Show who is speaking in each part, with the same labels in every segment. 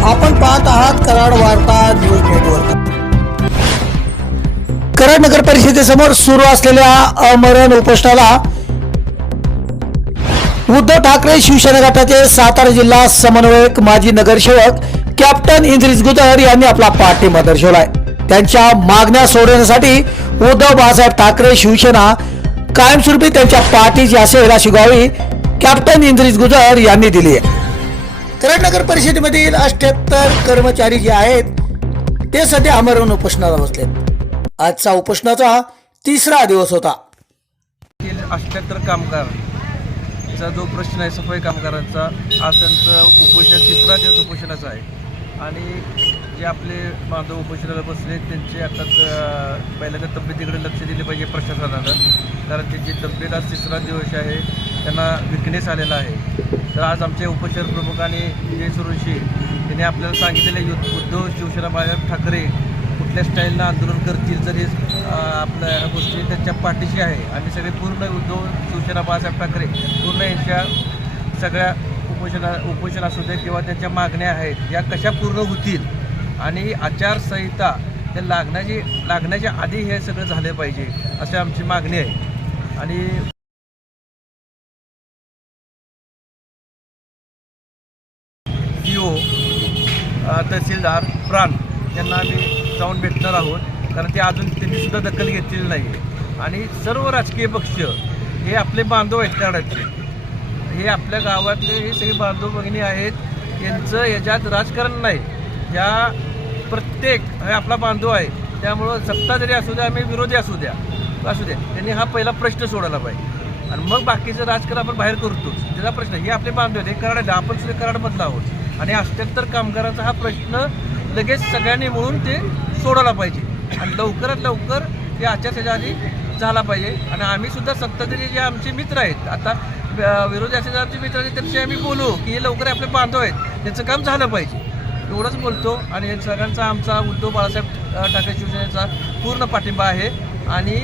Speaker 1: आपण पाहत आहात कराड वार्ता न्यूज नेटवर्क. कराड नगर परिषदेसमोर सुरू असलेल्या अमरण उपोषणाला उद्धव ठाकरे शिवसेना गटाचे सातारा जिल्हा समन्वयक माजी नगरसेवक कॅप्टन इंद्रिज गुजर यांनी आपला पाठिंबा दर्शवलाय. त्यांच्या मागण्या सोडवण्यासाठी उद्धव बाळासाहेब ठाकरे शिवसेना कायमस्वरूपी त्यांच्या पाठीची असेल अशी ग्वाही कॅप्टन इंद्रिज गुजर यांनी दिली आहे. कराड नगर परिषदेमधील अठ्याहत्तर कर्मचारी जे आहेत ते सध्या आमरण उपोषणाला बसलेत. आजचा उपोषणाचा तिसरा दिवस होता.
Speaker 2: अठ्याहत्तर कामगारचा जो प्रश्न आहे सफाई कामगारांचा आज त्यांचं उपोषण तिसरा दिवस उपोषणाचा आहे. आणि जे आपले माधव उपोषणाला बसले त्यांचे आता पहिल्यांदा तब्येतीकडे लक्ष दिले पाहिजे प्रशासनानं. कारण त्यांची तब्येत आज तिसरा दिवस आहे. त्यांना विकनेस आलेला आहे. तर आज आमचे उपचार प्रमुख आणि विजय सुरुशी यांनी आपल्याला सांगितलेले युद्ध उद्धव शिवसेना बाळासाहेब ठाकरे कुठल्या स्टाईलनं आंदोलन करतील तर हे आपल्या ह्या गोष्टी त्यांच्या पाठीशी आहे. आम्ही सगळे पूर्ण उद्धव शिवसेना बाळासाहेब ठाकरे पूर्ण यांच्या सगळ्या उपोषणा उपोषण असू दे किंवा त्यांच्या मागण्या आहेत या कशा पूर्ण होतील? आणि आचारसंहिता त्या लागण्याची लागण्याच्या आधी हे सगळं झालं पाहिजे असे आमची मागणी आहे. आणि तहसीलदार प्राण यांना आम्ही जाऊन भेटणार आहोत. कारण ते अजून त्यांनी सुद्धा दखल घेतलेली नाही. आहे आणि सर्व राजकीय पक्ष हे आपले बांधव आहेत कराडाचे हे आपल्या गावातले हे सगळे बांधव भगिनी आहेत. यांचं याच्यात राजकारण नाही. या प्रत्येक हे आपला बांधव आहे. त्यामुळं सत्ता जरी असू द्या आम्ही विरोधी असू द्या असू द्या. त्यांनी हा पहिला प्रश्न सोडायला पाहिजे. आणि मग बाकीचं राजकारण आपण बाहेर करतोच. त्याचा प्रश्न हे आपले बांधव आहेत हे कराड आपण सुद्धा कराडमधला आहोत. आणि अठ्याहत्तर कामगारांचा हा प्रश्न लगेच सगळ्यांनी मिळून ते सोडवला पाहिजे. आणि लवकरात लवकर ते आचारसंहिता आधी झाला पाहिजे. आणि आम्ही सुद्धा सत्ताधारी जे आमचे मित्र आहेत आता विरोधी आचारसंहिताचे मित्र आहेत त्यांच्याशी आम्ही बोलू की हे लवकर आपले बांधव आहेत त्यांचं काम झालं पाहिजे. एवढंच बोलतो. आणि सगळ्यांचा आमचा उद्धव बाळासाहेब ठाकरे शिवसेनेचा पूर्ण पाठिंबा आहे. आणि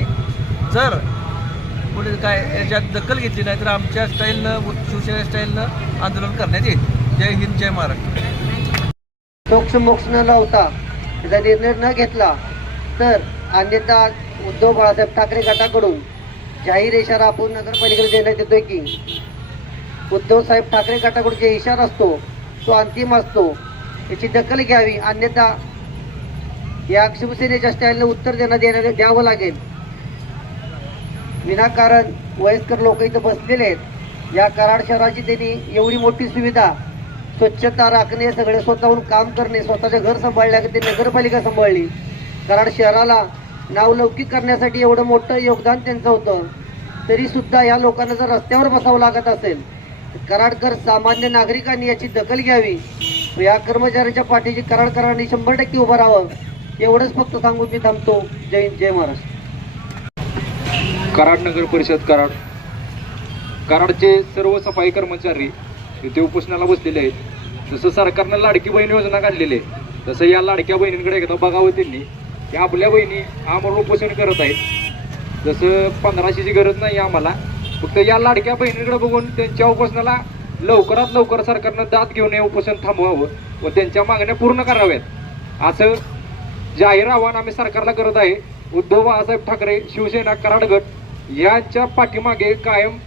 Speaker 2: जर पुढे काय याच्यात दखल घेतली नाही तर आमच्या स्टाईलनं शिवसेना स्टाईलनं आंदोलन करण्यात येईल. जय हिंद जय महाराष्ट्र.
Speaker 3: मोक्ष मोक्ष न लावता त्याचा निर्णय न घेतला तर अन्यथा उद्धव बाळासाहेब ठाकरे गटाकडून जाहीर इशारा आपण नगरपालिकेला देण्यात येतोय की उद्धव साहेब ठाकरे गटाकडून जे इशारा असतो तो अंतिम असतो याची दखल घ्यावी अन्यथा या शिवसेनेच्या स्टँडला उत्तर देण्यात येण्यात द्यावं लागेल. विनाकारण वयस्कर लोक इथं बसलेले आहेत. या कराड शहराची त्यांनी एवढी मोठी सुविधा स्वच्छता राखणे सगळे स्वतःहून काम करणे स्वतःचं घर सांभाळल्या ते नगरपालिका सांभाळली. कारण शहराला नावलौकिक करण्यासाठी एवढं मोठं योगदान त्यांचं होतं. तरीसुद्धा या लोकांना जर रस्त्यावर बसावं लागत असेल कराडकर सामान्य नागरिकांनी याची दखल घ्यावी. या कर्मचाऱ्यांच्या पाठीची कराडकरांनी शंभर टक्के उभं राहावं. एवढंच फक्त सांगून मी थांबतो. जय हिंद, जय महाराष्ट्र.
Speaker 4: कराड नगर परिषद कराड. कराडचे सर्व सफाई कर्मचारी इथे उपोषणाला बसलेले आहेत. जसं सरकारनं लाडकी बहीण योजना काढलेली आहे तसं या लाडक्या बहिणींकडे एकदा बघावं त्यांनी. की आपल्या बहिणी आम्हाला उपोषण करत आहेत. जसं पंधराशेची गरज नाही आम्हाला. फक्त या लाडक्या बहिणींकडे बघून त्यांच्या उपोषणाला लवकरात लवकर सरकारनं दाद घेऊन हे उपोषण थांबवावं व त्यांच्या मागण्या पूर्ण कराव्यात. असं जाहीर आव्हान आम्ही सरकारला करत आहे. उद्धव बाळासाहेब ठाकरे शिवसेना कराड गट यांच्या पाठीमागे कायम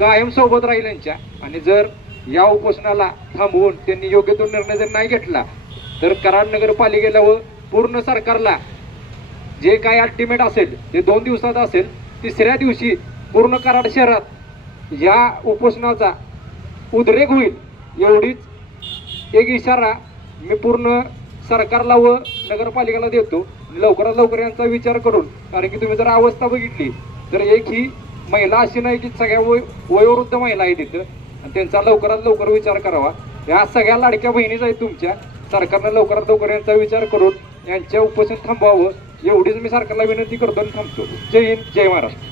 Speaker 4: कायम सोबत राहील यांच्या. आणि जर या उपोषणाला थांबवून त्यांनी योग्य तो निर्णय जर नाही घेतला तर कराड नगरपालिकेला व पूर्ण सरकारला जे काय अल्टिमेट असेल ते दोन दिवसात असेल तिसऱ्या दिवशी पूर्ण कराड शहरात या उपोषणाचा उद्रेक होईल एवढीच एक इशारा मी पूर्ण सरकारला व नगरपालिकेला देतो. लवकरात लवकर यांचा विचार करून कारण की तुम्ही जर अवस्था बघितली तर एक ही महिला अशी नाही की सगळ्या वय वयोवृद्ध महिला आहे तिथं आणि त्यांचा लवकरात लवकर विचार करावा. या सगळ्या लाडक्या बहिणीच आहेत तुमच्या. सरकारनं लवकरात लवकर यांचा विचार करून यांच्या उपोषण थांबवावं. एवढीच मी सरकारला विनंती करतो आणि थांबतो. जय हिंद जय महाराष्ट्र.